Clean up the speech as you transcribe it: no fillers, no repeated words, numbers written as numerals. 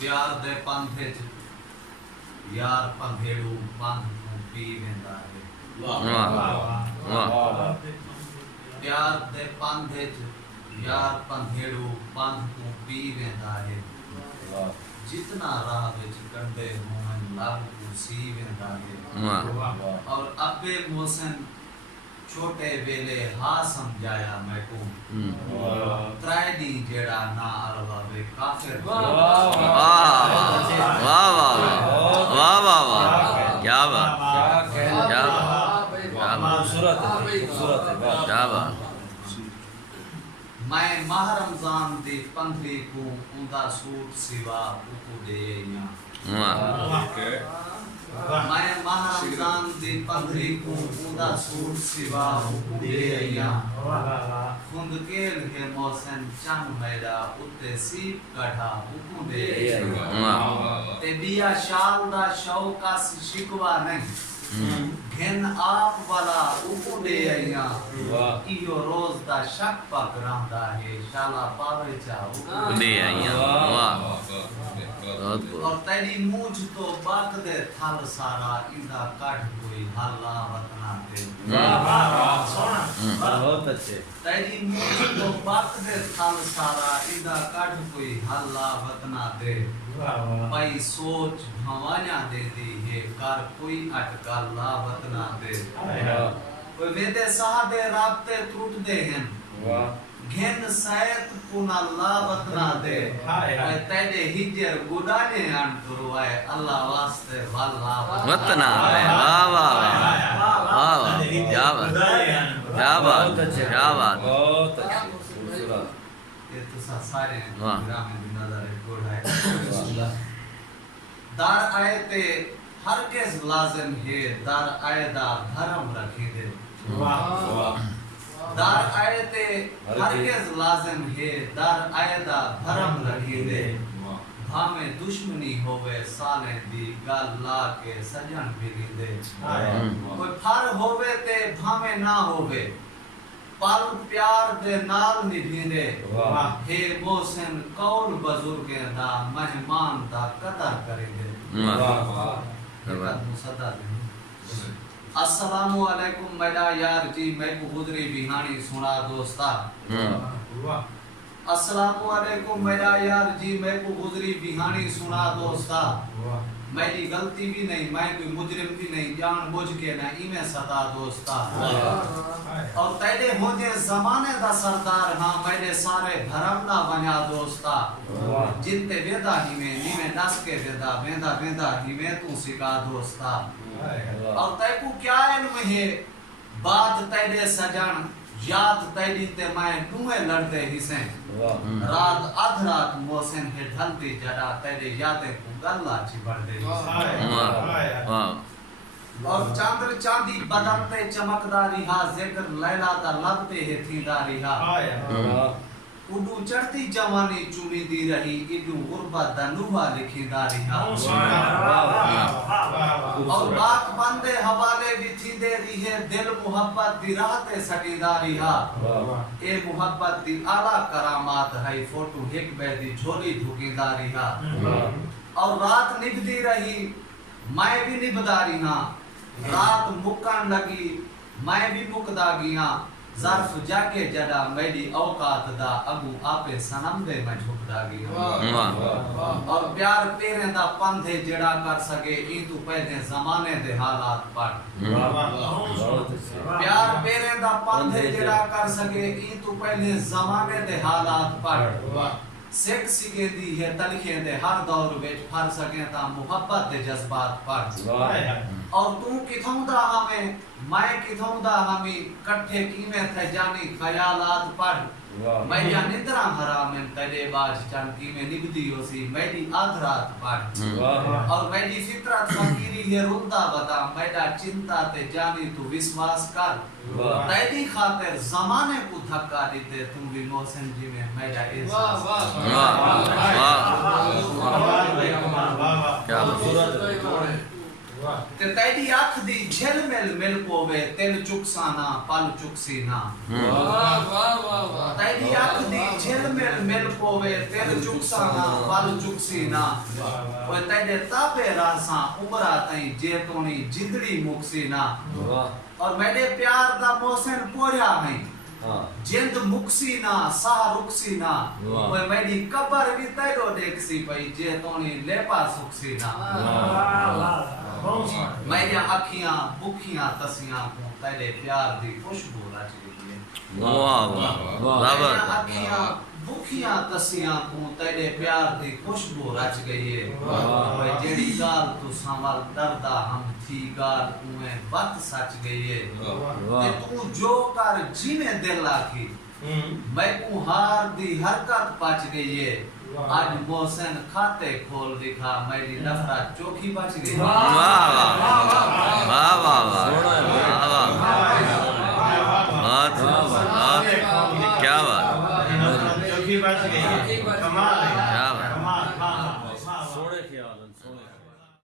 प्यार दे पंधे च यार पंधेड़ू पंध तू पी वेंदा है। प्यार दे पंधे च यार पंधेड़ू पंध तू पी वेंदा है। जितना राह विच कंडे होवन लग तू सी वेंदा है। और अबे मोहसिन छोटे वेले हा समझाया मैं को त्राय दी जेड़ा ना अरवा वे काफिर। वाह वाह वाह वाह वाह वाह, क्या बात, क्या खूबसूरत है, क्या बात। मैं माह रमजान दी पंधरी को उंदा सूट सिवा उको दे या। मैं माह रमजान दी पंधरी को उंदा सूट सिवा उको दे या। खुंद केल के मोहसिन चंग मैदा उत्ते सीप कढ़ा उको दे या। ते बिया शाल दा शौका शिकवा नहीं घिन आप वाला उको दे आइया। इयो रोज दा शक पक रहंदा है शाला पावे चा उको दे आइया। वाह, और तेरी मूंछ तो बाक दे थल सारा इंदा काढ़ कोई हल्ला वतना दे। बहुत अच्छे। तेरी मूंछ तो बाक दे थल सारा इंदा काढ़ कोई हल्ला वतना दे। भाई सोच भवाना दे दी है कर कोई अटकल ला वतना दे। कोई वेदे साहदे राबते टूट दे हैं घिन सैत पुना ला वतना दे। तेरे हिजर गुडाने आन तुरवाए अल्लाह वास्ते वल्ला वतना दे। वाह वाह वाह वाह, क्या बात, क्या बात, क्या बात। बहुत अच्छी खूबसूरत। ये तो सारे वाह। ग्राम में नजर गुडाए। दार आए ते हर केस लाजिम है दार आएदा धर्म रखी दे। दार आए ते हर केस लाजिम है दार आएदा धर्म रखी दे। भामे दुश्मनी होवे साले दी गल ला के सजन मिली दे। कोई फर होवे ते भामे ना होवे पल प्यार दे नाल निभींदे। हे मोहसिन कौल बुजुर्गें दा मेहमान दा कदर करेंदे। अस्सलामु अलैकुम मेरा यार जी मैं गुजरी बिहानी सुना दोस्ता। अस्सलामु अलैकुम मेरा यार जी मैं गुजरी बिहानी सुना दोस्ता। मेरी गलती भी नहीं मैं कोई मुजरिम भी नहीं जान बुझ के ना इमे सदा दोस्ता। और तेरे होंदे जमाने दा सरदार हां मेरे सारे भरम ना बना दोस्ता। जिते वेदा ही में नीमे नस के वेदा वेंदा वेंदा ही में तू सिखा दोस्ता। और तेको क्या इल्म है बात तेरे सजन याद तेरी ते मैं नुए लड़ते हिसे। रात अध रात मोहसिन है ढलती जड़ा तेरे यादें को गल्ला चिपड़ दे। और चांद्र चांदी बदलते चमकदारी हा जिक्र लैला दा लगते है थीदारी हा। उडू चढ़ती जवानी चुनी दी रही इडू गुरबत दा नुवा लिखीदारी हा। और बात बंदे हवाले भी थी दे रही है दिल मोहब्बत दी राहते सटीदारी हा। ए मोहब्बत दी आला करामात है फोटो एक बैदी झोली धुकीदारी हा। और रात निभदी रही मैं भी निभदारी हां रात मुकन लगी मैं भी मुकदा गया। ज़र्फ जाके जड़ा मेरी औकात दा अबू आपे सनम दे मैं झुकदा गया। और प्यार तेरे दा पंधे जड़ा कर सके ई तू पहले जमाने दे हालात पढ़। प्यार तेरे दा पंधे जड़ा कर सके ई तू पहले जमाने दे हालात पढ़। सिख सिखेंदी है तलखे दे हर दौर विच फर सके ता मोहब्बत दे जज्बात पढ़। और तू किथों दा हमें मैं किथों दा हमी कट्ठे कीमे थे जानी ख्यालात पढ़। मैया निद्रा हराम में तेरे बाज चंकी में निभदी होसी मेरी आध रात पढ़। और मेरी फितरत फकीरी है रुंदा बता मेरा चिंता ते जानी तू विश्वास कर। तेरी खातिर जमाने को धक्का देते तुम भी मोहसिन जी में मेरा एहसास। क्या ते तेरी अख दी झिल मिल पोवे तिल चुकसाना पल चुकसी ना तेरी अख दी झिल मिल पोवे तिल चुकसाना पल चुकसी ना ओए तेरे ताबे रासा उमरा तई जेतोनी जिंदड़ी मुकसी ना और मेरे प्यार दा मोहसिन पोया है जिंद मुक्सी ना साह रुकसी ना ओए मेरी कब्र भी तेरो देखसी पई जेतोनी लेपा सुकसी ना मेरी अखियां भूखियां तसियां को तेरे प्यार दी खुशबू रच गई है वाह वाह बाबा अखियां भूखियां तसियां को तेरे प्यार दी खुशबू रच गई है ओए जेड़ी गाल तू संभाल डरदा हम थी गाल उए वत सच गई है ते तू जो कर जीने दिल आखी मैं को हार दी हरकत पच गई है आज मोहसिन खाते खोल दिखा मेरी नफरत चोखी बच गई वाह वाह वाह वाह वाह बहुत क्या बात चौकी बच गई कमाल है क्या बात सोने ख्याल सोने